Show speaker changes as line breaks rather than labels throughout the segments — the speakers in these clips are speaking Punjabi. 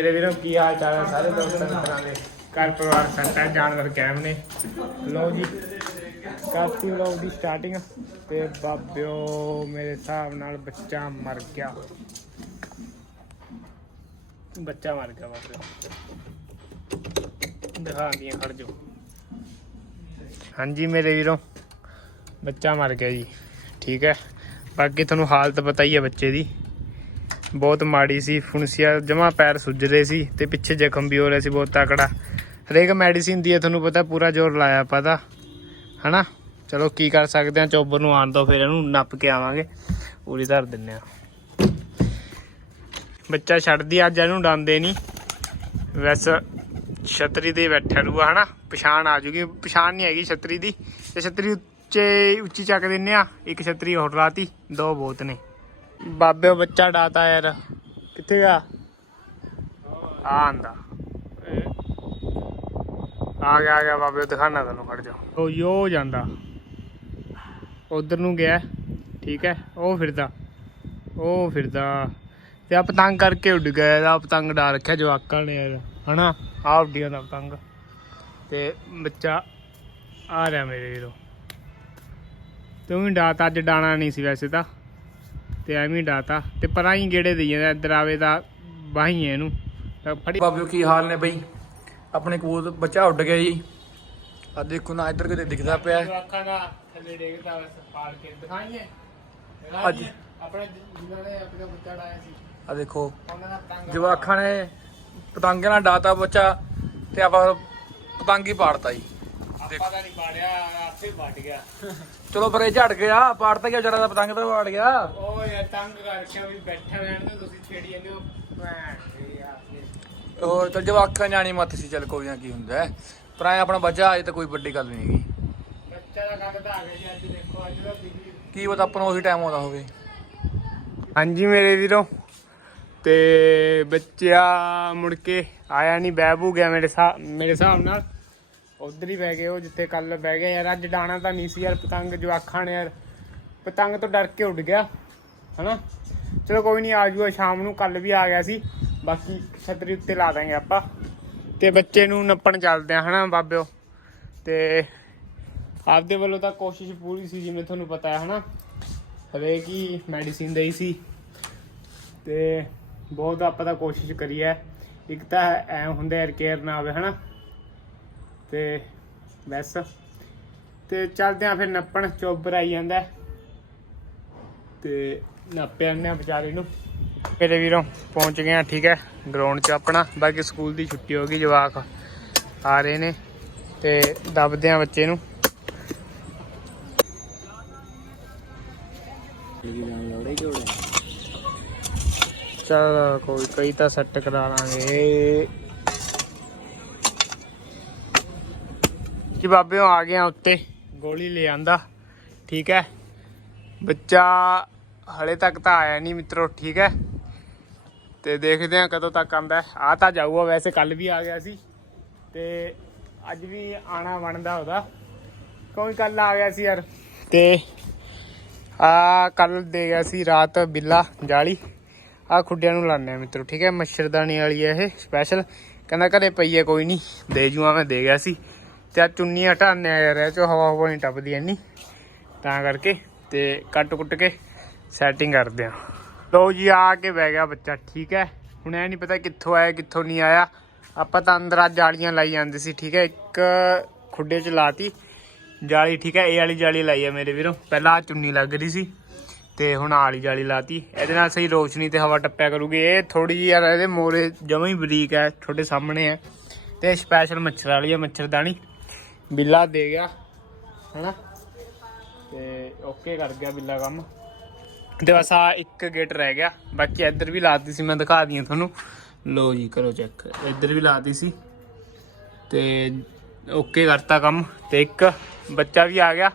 ਮੇਰੇ ਵੀਰੋ ਕੀ ਹਾਲ ਚਾਲ ਹੈ ਸਾਰੇ ਦੋਸਤਾਂ ਮਿੱਤਰਾਂ ਦੇ। ਘਰ ਪਰਿਵਾਰ ਸੰਤਾ ਜਾਨਵਰ ਕਾਇਮ ਨੇ। ਲਓ ਜੀ, ਕਾਫੀ ਲਓ ਦੀ ਸਟਾਰਟਿੰਗ ਤੇ ਬਾਬਿਓ, ਮੇਰੇ ਹਿਸਾਬ ਨਾਲ ਬੱਚਾ ਮਰ ਗਿਆ। ਬੱਚਾ ਮਰ ਗਿਆ ਬਾਬਿਓ। ਦਿਖਾ ਦੀਆਂ, ਖੜ ਜੋ ਹਾਂਜੀ ਮੇਰੇ ਵੀਰੋ, ਬੱਚਾ ਮਰ ਗਿਆ ਜੀ। ਠੀਕ ਹੈ। ਬਾਕੀ ਤੁਹਾਨੂੰ ਹਾਲਤ ਪਤਾ ਹੀ ਹੈ ਬੱਚੇ ਦੀ। ਬਹੁਤ ਮਾੜੀ ਸੀ ਫੁੰਸੀਆ ਜਮਾ ਪੈਰ ਸੁੱਜ ਰਹੇ ਸੀ ਤੇ ਪਿੱਛੇ ਜ਼ਖਮ ਵੀ ਹੋ ਰਿਹਾ ਸੀ, ਬਹੁਤ ਤਕੜਾ। ਹਰੇਕ ਮੈਡੀਸਿਨ ਦੀ ਹੈ, ਤੁਹਾਨੂੰ ਪਤਾ ਪੂਰਾ ਜ਼ੋਰ ਲਾਇਆ ਪਤਾ ਹਨਾ? ਚਲੋ, ਕੀ ਕਰ ਸਕਦੇ ਆ, ਚੋਬਰ ਨੂੰ ਆਣ ਦੋ, ਫਿਰ ਇਹਨੂੰ ਨੱਪ ਕੇ ਆਵਾਂਗੇ। ਪੂਰੀ ਧਰ ਦਿੰਨੇ ਆ। ਬੱਚਾ ਛੱਡਦੀ, ਅੱਜ ਇਹਨੂੰ ਡਾਂਦੇ ਨਹੀਂ ਵੈਸੇ ਛਤਰੀ ਤੇ ਬੈਠਾ ਰੂਆ, ਹਨਾ? ਪਛਾਣ ਆ ਜੂਗੀ। ਪਛਾਣ ਨਹੀਂ ਹੈਗੀ ਛਤਰੀ ਦੀ। ਤੇ ਛਤਰੀ ਉੱਚੇ, ਉੱਚੀ ਚੱਕ ਦਿੰਨੇ ਆ। ਇੱਕ ਛਤਰੀ ਹੋਰ ਰਾਤੀ ਦੋ ਬਹੁਤ ਨੇ। ਬਾਬੇ ਉਹ ਬੱਚਾ ਡਾਤਾ ਯਾਰ। ਕਿੱਥੇ ਗਿਆ? ਆ ਆਂਦਾ। ਆ ਗਿਆ ਆ ਗਿਆ ਬਾਬੇ ਦਿਖਾਣਾ ਤੈਨੂੰ, ਖੜ ਜਾ। ਉਹ ਯੋ ਜਾਂਦਾ। ਉਧਰ ਨੂੰ ਗਿਆ, ਠੀਕ ਹੈ, ਉਹ ਫਿਰਦਾ। ਉਹ ਫਿਰਦਾ। ਤੇ ਆ ਪਤੰਗ ਕਰਕੇ ਉੱਡ ਗਿਆ ਇਹਦਾ ਪਤੰਗ ਡਾ ਰੱਖਿਆ ਜਵਾਕਾਂ ਨੇ ਯਾਰ, ਹਨਾ? ਆ ਉੱਡੀਆਂ ਦਾ ਪਤੰਗ। ਤੇ ਬੱਚਾ ਆ ਰਿਹਾ ਮੇਰੇ ਵੀਰੋ। ਤੂੰ ਵੀ ਡਾਤਾ, ਅੱਜ ਡਾਣਾ ਨਹੀਂ ਸੀ ਵੈਸੇ ਤਾਂ। ਤੇ ਐਵੇਂ ਡਾਤਾ ਤੇ ਪਰਾਂ ਹੀ ਗੇੜੇ ਦੇਈ ਜਾਂਦਾ ਇੱਧਰ ਆਵੇ ਦਾ ਬਾਹੀ ਹੈ ਇਹਨੂੰ ਫੜੀ।
ਬਾਬਿਓ ਕੀ ਹਾਲ ਨੇ ਬਈ? ਆਪਣੇ ਕੋਲ ਬੱਚਾ ਉੱਡ ਗਿਆ ਜੀ। ਆ ਦੇਖੋ ਨਾ ਇੱਧਰ ਕਿਤੇ ਦਿਖਦਾ ਪਿਆ।
ਅੱਖਾਂ ਦਾ ਥੱਲੇ ਡੇਗਦਾ ਵੈਸੇ ਪਾੜ ਕੇ। ਦਿਖਾਈਏ?
ਅੱਜ-
ਆਪਣੇ ਜਿਨ੍ਹਾਂ ਨੇ ਆਪਣਾ ਬੱਚਾ ਡਾਇਆ ਸੀ।
ਆ ਦੇਖੋ
ਦਾ
ਜਵਾਖਾਂ ਨੇ ਪਤੰਗੇ ਨਾਲ ਡਾਤਾ ਬੱਚਾ ਤੇ ਆਪਾਂ ਪਤੰਗ ਹੀ ਪਾੜਤਾ ਜੀ।
ਨਹੀਂ ਵੱਟ ਗਿਆ।
ਚਲੋ ਪਰ ਇਹ ਝੜ ਗਿਆ ਪਾੜਤਾ ਗਿਆ ਜਰਾ ਦਾ ਪਤੰਗ ਤਾਂ ਪਾੜ ਗਿਆ।
ਉਹ ਯਾਰ ਤੰਗ ਕਰਕੇ ਵੀ ਬੈਠੇ ਰਹਿਣ ਤੇ ਤੁਸੀਂ ਛੇੜੀ ਜਾਂਦੇ ਹੋ। ਭੈਣ ਦੀ ਆਪਣੀ
ਹੋਰ ਚਲ ਜਵਾਖਾਂ ਜਾਣੀ ਮੱਤ ਸੀ ਚਲ ਕੋਈ ਨਾ ਕੀ ਹੁੰਦਾ ਹੈ। ਪਰ ਐ ਆਪਣਾ ਬੱਚਾ ਅਜੇ ਤਾਂ ਕੋਈ ਵੱਡੀ ਗੱਲ ਨਹੀਂ ਹੈਗੀ।
ਬੱਚਾ ਦਾ ਗੱਲ ਤਾਂ ਆ ਗਿਆ ਜੀ ਅੱਜ ਦੇਖੋ ਅੱਜ ਦਾ ਦਿਨ
ਕੀ ਪਤਾ ਆਪਾਂ ਨੂੰ ਉਹੀ ਟਾਈਮ ਆਉਂਦਾ ਹੋਵੇ।
ਹਾਂਜੀ ਮੇਰੇ ਵੀਰੋ ਤੇ ਬੱਚਾ ਮੁੜ ਕੇ ਆਇਆ ਨਹੀਂ ਬੈਬੂ ਗਿਆ ਮੇਰੇ ਸਾ ਮੇਰੇ ਹਿਸਾਬ ਨਾਲ। ਉਧਰ ਹੀ ਬਹਿ ਗਏ ਉਹ ਜਿੱਥੇ ਕੱਲ ਬਹਿ ਗਏ ਯਾਰ, ਅੱਜ ਡਾਣਾ ਤਾਂ ਨਹੀਂ ਸੀ ਯਾਰ ਪਤੰਗ, ਜਵਾਖਾਂ ਨੇ ਯਾਰ। ਪਤੰਗ ਤੋਂ ਡਰ ਕੇ ਉੱਡ ਗਿਆ, ਹਨਾ? ਚਲੋ ਕੋਈ ਨਹੀਂ, ਆ ਜੂਗਾ ਸ਼ਾਮ ਨੂੰ ਕੱਲ ਵੀ ਆ ਗਿਆ ਸੀ। ਬਾਕੀ ਛਤਰੀ ਉੱਤੇ ਲਾ ਦਾਂਗੇ ਆਪਾਂ। ਤੇ ਬੱਚੇ ਨੂੰ ਨੱਪਣ ਚੱਲਦੇ ਆ, ਹਨਾ, ਬਾਬਿਓ? ਤੇ ਆਪਦੇ ਵੱਲੋਂ ਤਾਂ ਕੋਸ਼ਿਸ਼ ਪੂਰੀ ਸੀ, ਜਿਵੇਂ ਤੁਹਾਨੂੰ ਪਤਾ ਹੈ, ਹਨਾ? ਹਰੇਕ ਹੀ ਮੈਡੀਸਿਨ ਦੇਈ ਸੀ। ਤੇ ਬਹੁਤ ਆਪਾਂ ਤਾਂ ਕੋਸ਼ਿਸ਼ ਕਰੀ ਹੈ। ਇੱਕ ਤਾਂ ਐ ਹੁੰਦਾ ਯਾਰ, ਕੇਅਰ ਨਾ ਆਵੇ, ਹਨਾ? ਤੇ ਬਸ। ਤੇ ਚੱਲਦੇ ਆ ਫਿਰ ਨੱਪਣ ਚੋਬਰ ਆਈ ਜਾਂਦਾ। ਹੈ। ਤੇ ਨਾਪੇ ਆਨੇ ਆ ਵਿਚਾਰੇ ਨੂੰ। ਮੇਰੇ ਵੀਰੋ, ਪਹੁੰਚ ਗਏ ਆ ਠੀਕ ਹੈ ਗਰਾਊਂਡ 'ਚ ਆਪਣਾ। ਬਾਕੀ ਸਕੂਲ ਦੀ ਛੁੱਟੀ ਹੋ ਗਈ, ਜਵਾਕ ਆ ਰਹੇ ਨੇ। ਤੇ ਦੱਬਦੇ ਆ ਬੱਚੇ ਨੂੰ। ਚਲ ਕੋਈ, ਕਈ ਤਾਂ ਸੈੱਟ ਕਰਾ ਲਾਂਗੇ। ਜੀ ਬਾਬਿਓ ਆ ਗਏ ਆ ਉੱਤੇ। ਗੋਲੀ ਲੈ ਆਂਦਾ। ਠੀਕ ਹੈ ਬੱਚਾ ਹਲੇ ਤੱਕ ਤਾਂ ਆਇਆ ਨਹੀਂ ਮਿੱਤਰੋ ਠੀਕ ਹੈ ਤੇ ਦੇਖਦੇ ਆ ਕਦੋਂ ਤੱਕ ਆਂਦਾ ਆ ਤਾਂ ਜਾਊਗਾ ਵੈਸੇ ਕੱਲ ਵੀ ਆ ਗਿਆ ਸੀ। ਤੇ ਅੱਜ ਵੀ ਆਣਾ ਬਣਦਾ ਉਹਦਾ। ਕੋਈ ਕੱਲ ਆ ਗਿਆ ਸੀ ਯਾਰ। ਤੇ ਆ ਕੱਲ ਦੇ ਗਿਆ ਸੀ ਰਾਤ ਬਿੱਲਾ ਜਾਲੀ। ਆ ਖੁੱਡਿਆਂ ਨੂੰ ਲਾਣੇ ਆ ਮਿੱਤਰੋ ਠੀਕ ਹੈ ਮੱਛਰਦਾਨੀ ਵਾਲੀ ਹੈ ਇਹ ਸਪੈਸ਼ਲ ਕਹਿੰਦਾ ਘਰੇ ਪਈ ਹੈ ਕੋਈ ਨਹੀਂ ਦੇ ਜੂਆ ਮੈਂ ਦੇ ਗਿਆ ਸੀ। ਤੇ ਆ ਚੁੰਨੀ ਹਟਾਣੇ ਆ ਯਾਰ, ਇਹ ਚੋਂ ਹਵਾ ਹਵਾ ਨਹੀਂ ਟੱਪਦੀ ਐਨੀ ਤਾਂ ਕਰਕੇ ਤੇ ਕੱਟ ਕੁੱਟ ਕੇ ਸੈਟਿੰਗ ਕਰਦੇ ਆ। ਲਓ ਜੀ, ਆ ਕੇ ਬਹਿ ਗਿਆ ਬੱਚਾ, ਠੀਕ ਹੈ? ਹੁਣ ਇਹ ਨਹੀਂ ਪਤਾ ਕਿੱਥੋਂ ਆਇਆ, ਕਿੱਥੋਂ ਨਹੀਂ ਆਇਆ। ਆਪਾਂ ਤਾਂ ਅੰਦਰ ਆ ਜਾਲੀਆਂ ਲਾਈ ਜਾਂਦੇ ਸੀ, ਠੀਕ ਹੈ? ਇੱਕ ਖੁੱਡੇ 'ਚ ਲਾਤੀ, ਜਾਲੀ, ਠੀਕ ਹੈ? ਇਹ ਵਾਲੀ ਜਾਲੀ ਲਾਈ ਹੈ ਮੇਰੇ ਵੀਰੋ। ਪਹਿਲਾਂ ਆ ਚੁੰਨੀ ਲੱਗ ਰਹੀ ਸੀ ਤੇ ਹੁਣ ਆਲੀ ਵਾਲੀ ਜਾਲੀ ਲਾਤੀ। ਇਹਦੇ ਨਾਲ ਸਹੀ ਰੋਸ਼ਨੀ ਤੇ ਹਵਾ ਟੱਪਿਆ ਕਰੂਗੀ। ਇਹ ਥੋੜੀ ਜਿਹੀ ਯਾਰ ਇਹਦੇ ਮੋਰੇ ਜਮਾਂ ਹੀ ਬਰੀਕ ਹੈ, ਤੁਹਾਡੇ ਸਾਹਮਣੇ ਹੈ। ਤੇ ਸਪੈਸ਼ਲ ਮੱਛਰ ਵਾਲੀ ਹੈ ਮੱਛਰਦਾਨੀ। ਬਿੱਲਾ ਦੇ ਗਿਆ, ਹੈਨਾ? ਤੇ ਓਕੇ ਕਰ ਗਿਆ ਬਿੱਲਾ ਕੰਮ। ਤੇ ਬਸ ਆ ਇੱਕ ਗੇਟ ਰਹਿ ਗਿਆ। ਬਾਕੀ ਇੱਧਰ ਵੀ ਲਾਤੀ ਸੀ, ਮੈਂ ਦਿਖਾ ਦਈਆਂ ਤੁਹਾਨੂੰ। ਲੋ ਜੀ, ਕਰੋ ਚੈੱਕ ਇੱਧਰ ਵੀ ਲਾਤੀ ਸੀ। ਤੇ ਓਕੇ ਕਰਤਾ ਕੰਮ। ਤੇ ਇੱਕ ਬੱਚਾ ਵੀ ਆ ਗਿਆ।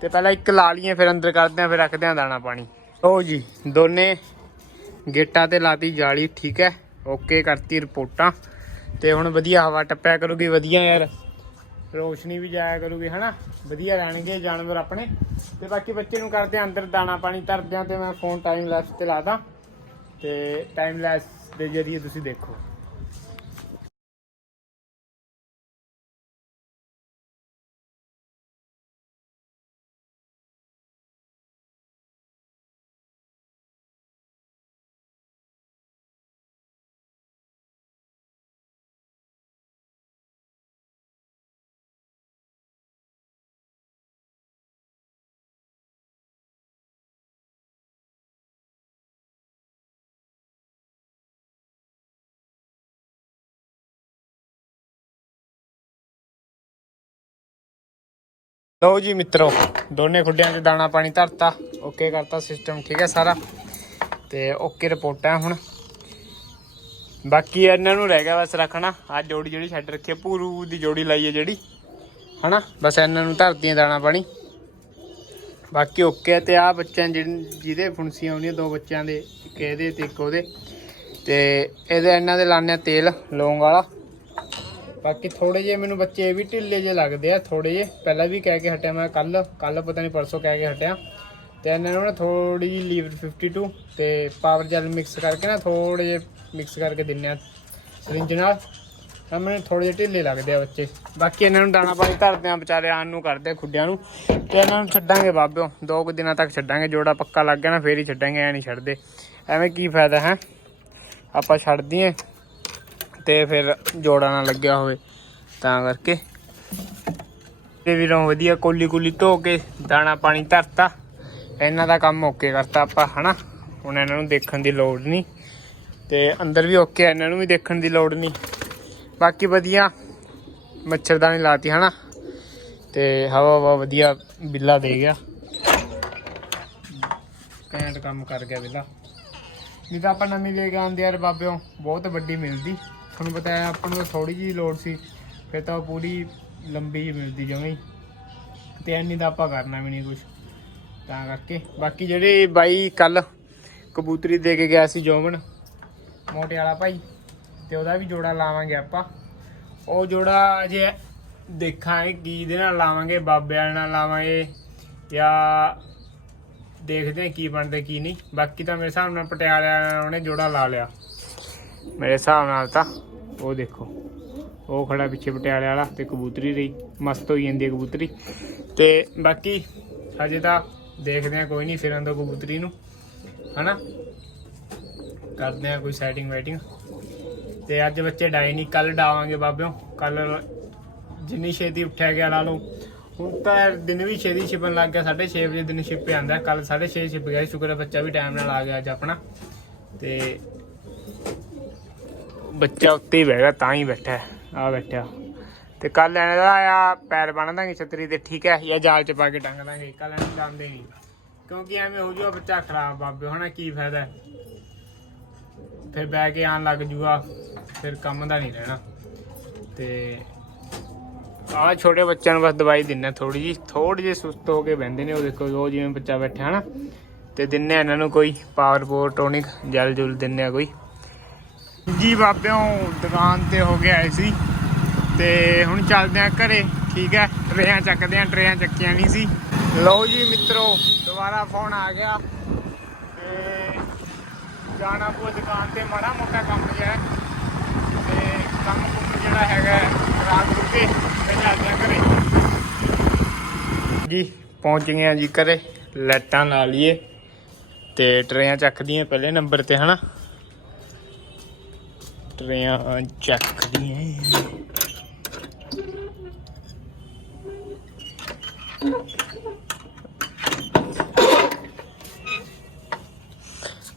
ਤੇ ਪਹਿਲਾਂ ਇੱਕ ਲਾ ਲਈਏ, ਫਿਰ ਅੰਦਰ ਕਰਦੇ ਆ ਫਿਰ ਰੱਖਦੇ ਆ ਦਾਣਾ ਪਾਣੀ। ਓ ਜੀ, ਦੋਨੇ ਗੇਟਾਂ ਤੇ ਲਾਤੀ ਜਾਲੀ, ਠੀਕ ਹੈ? ਓਕੇ ਕਰਤੀ ਰਿਪੋਰਟਾਂ। ਤੇ ਹੁਣ ਵਧੀਆ ਹਵਾ ਟੱਪਿਆ ਕਰੂਗੀ, ਵਧੀਆ ਯਾਰ। ਰੋਸ਼ਨੀ ਵੀ ਜਾਇਆ ਕਰੂਗੀ, ਹਨਾ? ਵਧੀਆ ਰਹਿਣਗੇ ਜਾਨਵਰ ਆਪਣੇ। ਤੇ ਬਾਕੀ ਬੱਚੇ ਨੂੰ ਕਰਦੇ ਅੰਦਰ ਦਾਣਾ ਪਾਣੀ, ਧਰਦਿਆਂ ਆ ਤੇ ਮੈਂ ਫੋਨ ਟਾਈਮ ਲੈਸ ਤੇ ਲਾਦਾ ਤੇ ਟਾਈਮ ਲੈਸ ਦੇ ਜਰੀਏ ਤੁਸੀਂ ਦੇਖੋ। ਲਓ ਜੀ ਮਿੱਤਰੋ, ਦੋਨੇ ਖੁੱਡਿਆਂ 'ਚ ਦਾਣਾ ਪਾਣੀ ਧਰਤਾ ਓਕੇ ਕਰਤਾ ਸਿਸਟਮ ਠੀਕ ਹੈ ਸਾਰਾ। ਤੇ ਓਕੇ ਰਿਪੋਰਟ ਹੈ ਹੁਣ। ਬਾਕੀ ਇਹਨਾਂ ਨੂੰ ਰਹਿ ਗਿਆ ਬਸ ਰੱਖਣਾ। ਆ ਜੋੜੀ ਜਿਹੜੀ ਛੱਡ ਰੱਖੀ ਹੈ ਪੂਰੂ ਦੀ ਜੋੜੀ ਲਾਈ ਹੈ ਜਿਹੜੀ। ਹਨਾ? ਬਸ ਇਹਨਾਂ ਨੂੰ ਧਰਤੀਆਂ ਦਾਣਾ ਪਾਣੀ। ਬਾਕੀ ਓਕੇ ਹੈ ਤੇ ਆ ਬੱਚਿਆਂ ਜਿਹਨ- ਜਿਹਦੇ ਫੁੰਸੀਆਂ ਆਉਂਦੀਆਂ, ਦੋ ਬੱਚਿਆਂ ਦੇ, ਇੱਕ ਇਹਦੇ ਤੇ ਇੱਕ ਉਹਦੇ। ਤੇ ਇਹਦੇ ਇਹਨਾਂ ਦੇ ਲਾਉਂਦੇ ਆ ਤੇਲ, ਲੌਂਗ ਵਾਲਾ। ਬਾਕੀ ਥੋੜੇ ਜੇ ਮੈਨੂੰ ਬੱਚੇ ਇਹ ਵੀ ਢਿੱਲੇ ਜੇ ਲੱਗਦੇ ਆ ਥੋੜੇ ਜੇ ਪਹਿਲਾਂ ਵੀ ਕਹਿ ਕੇ ਹਟਿਆ ਮੈਂ ਕੱਲ ਕੱਲ ਪਤਾ ਨਹੀਂ ਪਰਸੋਂ ਕਹਿ ਕੇ ਹਟਿਆ। ਤੇ ਇਹਨਾਂ ਨੂੰ ਨਾ ਥੋੜੀ ਜਿਹੀ ਲੀਵਰ 52 ਤੇ ਪਾਵਰ ਜੈਲ ਮਿਕਸ ਕਰਕੇ ਨਾ ਥੋੜੇ ਜੇ ਮਿਕਸ ਕਰਕੇ ਦਿੰਨੇ ਆ ਸਰਿੰਜ ਨਾਲ। ਤਾਂ ਮੈਨੂੰ ਥੋੜੇ ਜਿਹੇ ਢਿੱਲੇ ਲੱਗਦੇ ਆ ਬੱਚੇ। ਬਾਕੀ ਇਹਨਾਂ ਨੂੰ ਦਾਣਾ ਪਾਣੀ ਧਰਦੇ ਆ, ਵਿਚਾਰੇ ਆਣ ਨੂੰ ਕਰਦੇ ਖੁੱਡਿਆਂ ਨੂੰ। ਤੇ ਇਹਨਾਂ ਨੂੰ ਛੱਡਾਂਗੇ ਬਾਬਿਓ, ਦੋ ਕੁ ਦਿਨਾਂ ਤੱਕ ਛੱਡਾਂਗੇ। ਜੋੜਾ ਪੱਕਾ ਲੱਗ ਗਿਆ ਨਾ, ਫੇਰ ਹੀ ਛੱਡਾਂਗੇ, ਐ ਨਹੀਂ ਛੱਡਦੇ। ਐਵੇਂ ਕੀ ਫਾਇਦਾ, ਹੈ? ਆਪਾਂ ਛੱਡ ਦਈਏ। ਤੇ ਫਿਰ ਜੋੜਾ ਨਾ ਲੱਗਿਆ ਹੋਵੇ। ਤਾਂ ਕਰਕੇ ਤੇ ਵੀਰੋਂ ਵਧੀਆ ਕੋਲੀ ਕੋਲੀ ਧੋ ਕੇ ਦਾਣਾ ਪਾਣੀ ਧਰਤਾ। ਇਹਨਾਂ ਦਾ ਕੰਮ ਓਕੇ ਕਰਤਾ ਆਪਾਂ, ਹਨਾ? ਹੁਣ ਇਹਨਾਂ ਨੂੰ ਦੇਖਣ ਦੀ ਲੋੜ ਨਹੀਂ। ਤੇ ਅੰਦਰ ਵੀ ਓਕੇ ਇਹਨਾਂ ਨੂੰ ਵੀ ਦੇਖਣ ਦੀ ਲੋੜ ਨਹੀਂ। ਬਾਕੀ ਵਧੀਆ ਮੱਛਰਦਾਨੀ ਲਾਤੀ, ਹਨਾ? ਤੇ ਹਵਾ ਹਵਾ ਵਧੀਆ ਬਿੱਲਾ ਦੇ ਗਿਆ। ਘੈਂਟ ਕੰਮ ਕਰ ਗਿਆ ਬਿੱਲਾ। ਨਹੀਂ ਤਾਂ ਆਪਾਂ ਨਵੀਂ ਲੈ ਕੇ ਆਉਂਦੇ ਯਾਰ ਬਾਬਿਓ, ਬਹੁਤ ਵੱਡੀ ਮਿਲਦੀ। ਤੁਹਾਨੂੰ ਪਤਾ ਹੈ, ਆਪਾਂ ਨੂੰ ਥੋੜੀ ਜਿਹੀ ਲੋੜ ਸੀ, ਫਿਰ ਤਾਂ ਉਹ ਪੂਰੀ ਲੰਬੀ ਹੀ ਮਿਲਦੀ ਜਮਾਂ ਹੀ। ਤੇ ਐਨੀ ਤਾਂ ਆਪਾਂ ਕਰਨਾ ਵੀ ਨਹੀਂ ਕੁਝ ਤਾਂ ਕਰਕੇ, ਬਾਕੀ ਜਿਹੜੇ ਬਾਈ ਕੱਲ ਕਬੂਤਰੀ ਦੇ ਕੇ ਗਿਆ ਸੀ ਜੋਮਨ, ਮੋਟੇ ਵਾਲਾ ਭਾਈ, ਤੇ ਉਹਦਾ ਵੀ ਜੋੜਾ ਲਾਵਾਂਗੇ ਆਪਾਂ। ਉਹ ਜੋੜਾ ਅਜੇ ਦੇਖਾਂਗੇ, ਕੀ ਦੇ ਨਾਲ ਲਾਵਾਂਗੇ, ਬਾਬਿਆਂ ਨਾਲ ਲਾਵਾਂਗੇ, ਜਾਂ ਦੇਖਦੇ ਹਾਂ ਕੀ ਬਣਦਾ, ਕੀ ਨਹੀਂ। ਬਾਕੀ ਤਾਂ ਮੇਰੇ ਹਿਸਾਬ ਨਾਲ ਪਟਿਆਲੇ ਵਾਲਿਆਂ ਨੇ ਉਹਨੇ ਜੋੜਾ ਲਾ ਲਿਆ। ਮੇਰੇ ਹਿਸਾਬ ਨਾਲ ਤਾਂ ਉਹ ਦੇਖੋ, ਉਹ ਖੜਾ ਪਿੱਛੇ ਪਟਿਆਲੇ ਵਾਲਾ ਤੇ ਕਬੂਤਰੀ ਰਹੀ, ਮਸਤ ਹੋਈ ਜਾਂਦੀ ਹੈ ਕਬੂਤਰੀ। ਤੇ ਬਾਕੀ ਹਜੇ ਤਾਂ ਦੇਖਦੇ ਆ ਕੋਈ ਨਹੀਂ ਫਿਰਨ ਦੋ ਕਬੂਤਰੀ ਨੂੰ, ਹਨਾ? ਕਰਦੇ ਆ ਕੋਈ ਸੈਟਿੰਗ ਵੈਟਿੰਗ ਤੇ ਅੱਜ ਬੱਚੇ ਡਾਈ ਨਹੀਂ ਕੱਲ ਡਾਵਾਂਗੇ ਬਾਬਿਓ ਕੱਲ ਜਿੰਨੀ ਛੇਤੀ ਉੱਠਿਆ ਗਿਆ ਲਾ ਲਓ। ਹੁਣ ਤਾਂ ਦਿਨ ਵੀ ਛੇਤੀ ਛਿਪਣ ਲੱਗ ਗਿਆ 6:30 ਵਜੇ ਦਿਨ ਛਿਪ ਜਾਂਦਾ ਕੱਲ 6:30 ਛਿਪ ਗਿਆ ਸ਼ੁਕਰ ਹੈ ਬੱਚਾ ਵੀ ਟਾਈਮ ਨਾਲ ਆ ਗਿਆ ਅੱਜ ਆਪਣਾ। ਤੇ ਬੱਚਾ ਉੱਤੇ ਹੀ ਬਹਿ ਗਿਆ ਤਾਂ ਹੀ ਬੈਠਾ ਆ ਬੈਠਾ। ਤੇ ਕੱਲ ਇਹਨਾਂ ਦਾ ਆ ਪੈਰ ਬਣ ਦਾਂਗੇ ਛਤਰੀ ਤੇ ਠੀਕ ਹੈ? ਜਾਂ ਜਾਲ ਚ ਪਾ ਕੇ ਟੰਗ ਦਾਂਗੇ। ਕੱਲ ਇਹਨੂੰ ਲਾਉਂਦੇ ਨਹੀਂ। ਕਿਉਂਕਿ ਐਵੇਂ ਹੋ ਜੂਗਾ ਬੱਚਾ ਖਰਾਬ ਬਾਬੇ ਹੋਣਾ ਕੀ ਫਾਇਦਾ? ਫਿਰ ਬਹਿ ਕੇ ਆਣ ਲੱਗ ਜੂਗਾ। ਫਿਰ ਕੰਮ ਦਾ ਨਹੀਂ ਰਹਿਣਾ। ਤੇ ਆ ਛੋਟੇ ਬੱਚਿਆਂ ਨੂੰ ਬਸ ਦਵਾਈ ਦਿੰਨੇ ਥੋੜੀ ਜੀ ਥੋੜੀ ਜਿਹੀ ਸੁਸਤ ਹੋ ਕੇ ਬਹਿੰਦੇ ਨੇ, ਉਹ ਦੇਖੋ ਉਹ ਜਿਵੇਂ ਬੱਚਾ ਬੈਠਾ, ਹਨਾ? ਤੇ ਦਿੰਨੇ ਆ ਇਹਨਾਂ ਨੂੰ ਕੋਈ ਪਾਵਰ ਪੋਰ ਟੋਨਿਕ ਜਲ ਜੁਲ ਦਿੰਨੇ ਆ ਕੋਈ। ਜੀ ਬਾਬਿਓ ਦੁਕਾਨ ਤੇ ਹੋ ਗਿਆ ਆਏ ਸੀ ਤੇ ਹੁਣ ਚੱਲਦੇ ਆ ਘਰੇ, ਠੀਕ ਹੈ? ਟਰੇਆਂ ਚੱਕਦੇ ਆ ਟਰੇਆਂ ਚੱਕੀਆਂ ਨਹੀਂ ਸੀ। ਲਓ ਜੀ ਮਿੱਤਰੋ, ਦੁਬਾਰਾ ਫੋਨ ਆ ਗਿਆ। ਤੇ ਜਾਣਾ ਪਊ ਦੁਕਾਨ ਤੇ, ਮਾੜਾ ਮੋਟਾ ਕੰਮ ਜਿਹਾ ਤੇ ਕੰਮ ਕੁੰਮ ਜਿਹੜਾ ਹੈਗਾ ਰਾਤ ਨੂੰ ਤੇ ਚੱਲਦੇ ਆ ਘਰੇ। ਜੀ, ਪਹੁੰਚ ਗਏ ਆ ਜੀ ਘਰੇ, ਲਾਈਟਾਂ ਲਾ ਲਈਏ। ਤੇ ਟਰੇਆਂ ਚੱਕਦੀਆਂ ਪਹਿਲੇ ਨੰਬਰ ਤੇ, ਹਨਾ? ਟਰੇਆਂ ਚੱਕਦੀਆਂ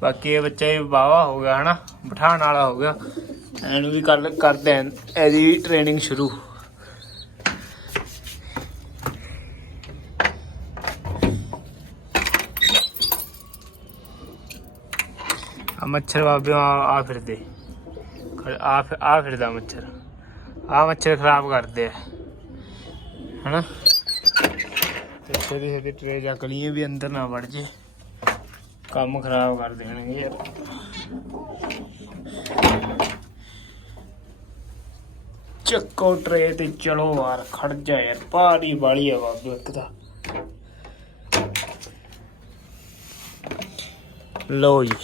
ਬਾਕੀ ਇਹ ਬੱਚਾ ਹੀ ਵਾਵਾ ਹੋ ਗਿਆ, ਹਨਾ? ਬਿਠਾਣ ਵਾਲਾ ਹੋ ਗਿਆ। ਇਹਨੂੰ ਵੀ ਕਰ ਕਰਦੇ ਆਂ ਇਹਦੀ ਟ੍ਰੇਨਿੰਗ ਸ਼ੁਰੂ। ਆ ਮੱਛਰ ਬਾਬੇ ਆ ਫਿਰਦੇ। ਆ ਆ ਫਿਰਦਾ ਮੱਛਰ। ਆ ਮੱਛਰ ਖਰਾਬ ਕਰਦੇ ਆ। ਹਨਾ? ਤੇ ਛੇਤੀ ਛੇਤੀ ਟਰੇ ਜਾ ਕਲੀਏ ਵੀ ਅੰਦਰ ਨਾ ਵੜ ਜੇ। ਕੰਮ ਖਰਾਬ ਕਰ ਦੇਣਗੇ ਯਾਰ। ਚੱਕੋ ਟਰੇ ਤੇ ਚਲੋ ਯਾਰ, ਖੜ ਜਾ ਯਾਰ। ਪਾੜੀ ਵਾਲੀ ਆ ਬਾਬੂ, ਇੱਕ ਤਾਂ। ਲਓ ਜੀ।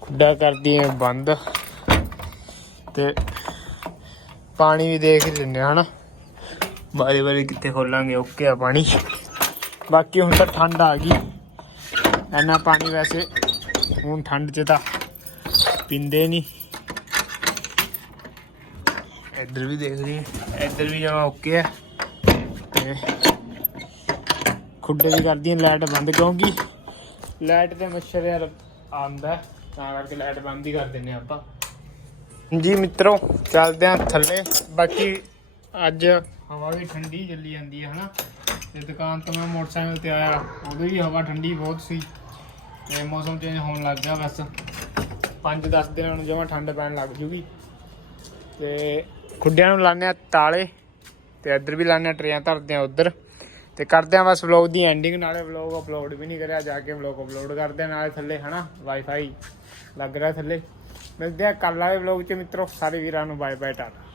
ਖੁੱਡਾ ਕਰਦੀ ਹੈ ਬੰਦ। ਤੇ ਪਾਣੀ ਵੀ ਦੇਖ ਲੈਂਦੇ ਹਾਂ ਹਨਾ? ਬਾਰੀ ਬਾਰੀ ਕਿੱਥੇ ਖੋਲਾਂਗੇ ਓਕੇ ਆ ਪਾਣੀ। ਬਾਕੀ ਹੁਣ ਤਾਂ ਠੰਡ ਆ ਗਈ। ਇੰਨਾ ਪਾਣੀ ਵੈਸੇ ਹੁਣ ਠੰਡ 'ਚ ਤਾਂ ਪੀਂਦੇ ਨਹੀਂ ਇੱਧਰ ਵੀ ਦੇਖ ਰਹੀ ਇੱਧਰ ਵੀ ਜਮਾ ਓਕੇ ਹੈ ਤੇ ਖੁੱਡੇ ਵੀ ਕਰਦੀਆਂ ਲਾਈਟ ਬੰਦ ਕਿਉਂਕਿ ਲਾਈਟ ਤੇ ਮੱਛਰ ਯਾਰ ਆਉਂਦਾ, ਤਾਂ ਕਰਕੇ ਲਾਈਟ ਬੰਦ ਹੀ ਕਰ ਦਿੰਨੇ ਆਪਾਂ। ਜੀ ਮਿੱਤਰੋ, ਚੱਲਦੇ ਆ ਥੱਲੇ। ਬਾਕੀ ਅੱਜ ਹਵਾ ਵੀ ਠੰਡੀ ਚੱਲੀ ਜਾਂਦੀ ਹੈ, ਹਨਾ? ਤੇ ਦੁਕਾਨ ਤੋਂ ਮੈਂ ਮੋਟਰਸਾਈਕਲ ਤੇ ਆਇਆ, ਉਦੋਂ ਵੀ ਹਵਾ ਠੰਡੀ ਬਹੁਤ ਸੀ। ਤੇ ਮੌਸਮ ਚੇਂਜ ਹੋਣ ਲੱਗ ਗਿਆ ਬਸ। 5-10 ਦਿਨਾਂ ਨੂੰ ਜਮਾ ਠੰਡ ਪੈਣ ਲੱਗ ਜੂਗੀ। ਤੇ ਖੁੱਡਿਆਂ ਨੂੰ ਲਾਉਂਦੇ ਆ ਤਾਲੇ, ਤੇ ਇੱਧਰ ਵੀ ਲਾਉਂਦੇ ਆ ਟਰੇਆਂ ਧਰਦੇ ਆ ਉੱਧਰ। ਤੇ ਕਰਦੇ ਆ ਬਸ ਵਲੌਗ ਦੀ ਐਂਡਿੰਗ ਨਾਲੇ ਵਲੌਗ ਅਪਲੋਡ ਵੀ ਨਹੀਂ ਕਰਿਆ, ਜਾ ਕੇ ਵਲੌਗ ਅਪਲੋਡ ਕਰਦੇ ਆ ਨਾਲੇ ਥੱਲੇ, ਹਨਾ? ਵਾਈਫਾਈ ਲੱਗ ਰਿਹਾ ਥੱਲੇ। ਮਿਲਦੇ ਆ ਕੱਲ ਵਾਲੇ ਵਲੌਗ 'ਚ ਮਿੱਤਰੋ ਸਾਰੇ ਵੀਰਾਂ ਨੂੰ ਬਾਏ ਬਾਏ ਟਾਟਾ।